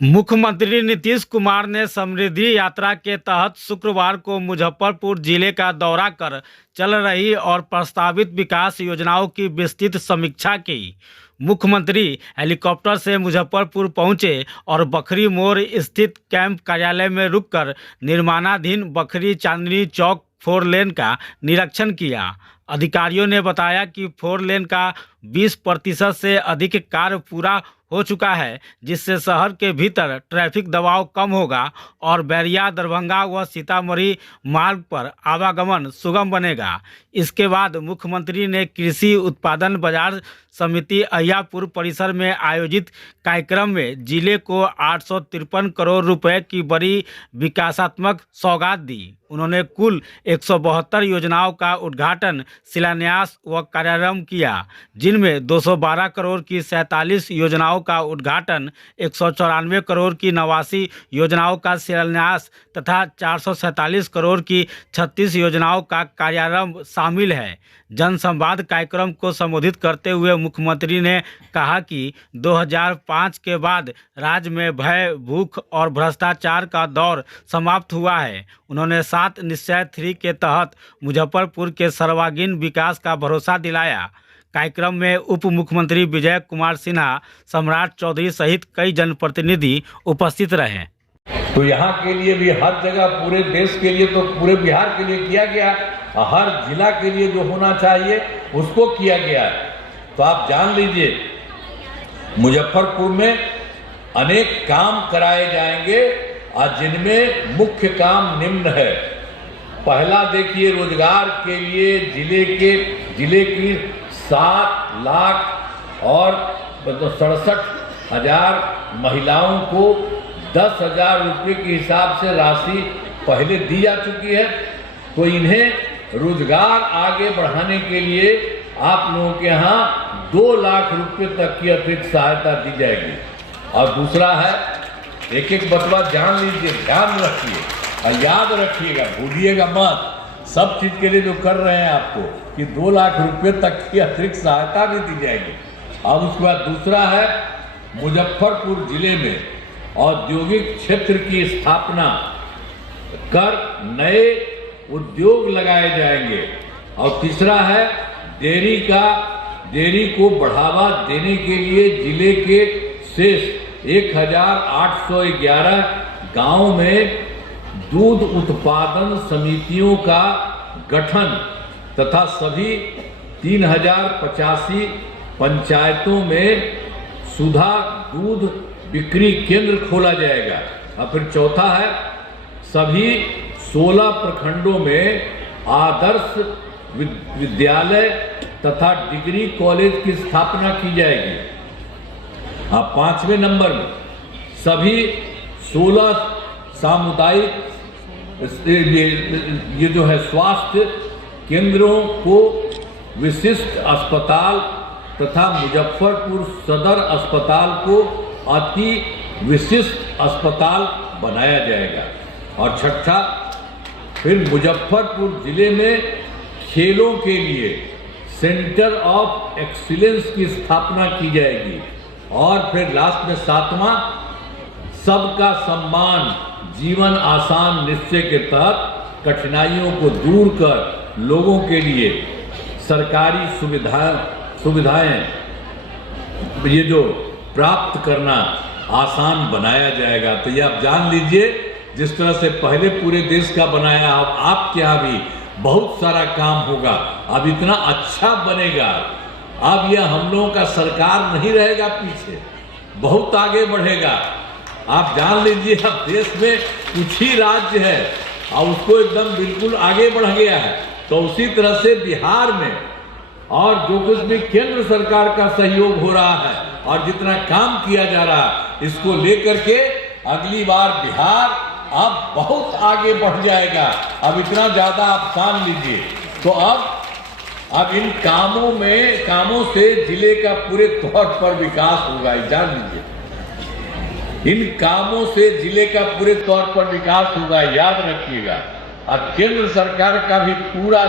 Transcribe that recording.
मुख्यमंत्री नीतीश कुमार ने समृद्धि यात्रा के तहत शुक्रवार को मुजफ्फरपुर जिले का दौरा कर चल रही और प्रस्तावित विकास योजनाओं की विस्तृत समीक्षा की। मुख्यमंत्री हेलीकॉप्टर से मुजफ्फरपुर पहुंचे और बखरी मोड़ स्थित कैंप कार्यालय में रुककर निर्माणाधीन बखरी चांदनी चौक 4 लेन का निरीक्षण किया। अधिकारियों ने बताया कि 4 लेन का 20% से अधिक कार्य पूरा हो चुका है, जिससे शहर के भीतर ट्रैफिक दबाव कम होगा और बैरिया दरभंगा व सीतामढ़ी मार्ग पर आवागमन सुगम बनेगा। इसके बाद मुख्यमंत्री ने कृषि उत्पादन बाजार समिति अहियापुर परिसर में आयोजित कार्यक्रम में जिले को 853 करोड़ रुपए की बड़ी विकासात्मक सौगात दी। उन्होंने कुल 172 योजनाओं का उद्घाटन, शिलान्यास व कार्यारंभ किया, जिनमें 212 करोड़ की 47 योजनाओं का उद्घाटन, 194 करोड़ की 89 योजनाओं का शिलान्यास तथा 447 करोड़ की 36 योजनाओं का कार्यारंभ शामिल है। जनसंवाद कार्यक्रम को संबोधित करते हुए मुख्यमंत्री ने कहा कि 2005 के बाद राज्य में भय, भूख और भ्रष्टाचार का दौर समाप्त हुआ है। उन्होंने 7 निश्चय 3 के तहत मुजफ्फरपुर के सर्वांगीण विकास का भरोसा दिलाया। कार्यक्रम में उप मुख्यमंत्री विजय कुमार सिन्हा, सम्राट चौधरी सहित कई जनप्रतिनिधि उपस्थित रहे। तो यहाँ के लिए भी हर जगह, पूरे देश के लिए तो पूरे बिहार के लिए किया गया, हर जिला के लिए जो होना चाहिए उसको किया गया। तो आप जान लीजिए, मुजफ्फरपुर में अनेक काम कराए जाएंगे और जिनमें मुख्य काम निम्न है। पहला देखिए, रोजगार के लिए जिले की 7 लाख और 67,000 महिलाओं को 10,000 रुपये के हिसाब से राशि पहले दी जा चुकी है। तो इन्हें रोजगार आगे बढ़ाने के लिए आप लोगों के यहाँ 2 लाख रुपये तक की अतिरिक्त सहायता दी जाएगी। और दूसरा है, एक बतवा जान लीजिए, ध्यान रखिए और याद रखिएगा, भूलिएगा मत। सब चीज़ के लिए जो कर रहे हैं आपको कि 2 लाख रुपये तक की अतिरिक्त सहायता भी दी जाएगी। और उसके बाद दूसरा है, मुजफ्फरपुर जिले में औद्योगिक क्षेत्र की स्थापना कर नए उद्योग लगाए जाएंगे। और तीसरा है, डेयरी को बढ़ावा देने के लिए जिले के शेष 1811 गांव में दूध उत्पादन समितियों का गठन तथा सभी 3085 पंचायतों में सुधा दूध बिक्री केंद्र खोला जाएगा। और फिर चौथा है, सभी 16 प्रखंडों में आदर्श विद्यालय तथा डिग्री कॉलेज की स्थापना की जाएगी। अब 5वें नंबर में सभी 16 सामुदायिक ये जो है स्वास्थ्य केंद्रों को विशिष्ट अस्पताल तथा मुजफ्फरपुर सदर अस्पताल को अति विशिष्ट अस्पताल बनाया जाएगा। और छठा, फिर मुजफ्फरपुर जिले में खेलों के लिए सेंटर ऑफ एक्सीलेंस की स्थापना की जाएगी। और फिर लास्ट में 7वां, सबका सम्मान जीवन आसान निश्चय के तहत कठिनाइयों को दूर कर लोगों के लिए सरकारी सुविधाएं ये जो प्राप्त करना आसान बनाया जाएगा। तो ये आप जान लीजिए, जिस तरह से पहले पूरे देश का बनाया, अब आपके यहाँ भी बहुत सारा काम होगा। अब इतना अच्छा बनेगा, अब यह हम लोगों का सरकार नहीं रहेगा पीछे, बहुत आगे बढ़ेगा। आप जान लीजिए, अब देश में कुछ ही राज्य है और उसको एकदम बिल्कुल आगे बढ़ गया है। तो उसी तरह से बिहार में और जो कुछ भी केंद्र सरकार का सहयोग हो रहा है और जितना काम किया जा रहा है, इसको लेकर के अगली बार बिहार अब बहुत आगे बढ़ जाएगा। अब इतना ज्यादा आप मान लीजिए। तो अब इन कामों से जिले का पूरे तौर पर विकास होगा, जान लीजिए। इन कामों से जिले का पूरे तौर पर विकास होगा, याद रखिएगा। और केंद्र सरकार का भी पूरा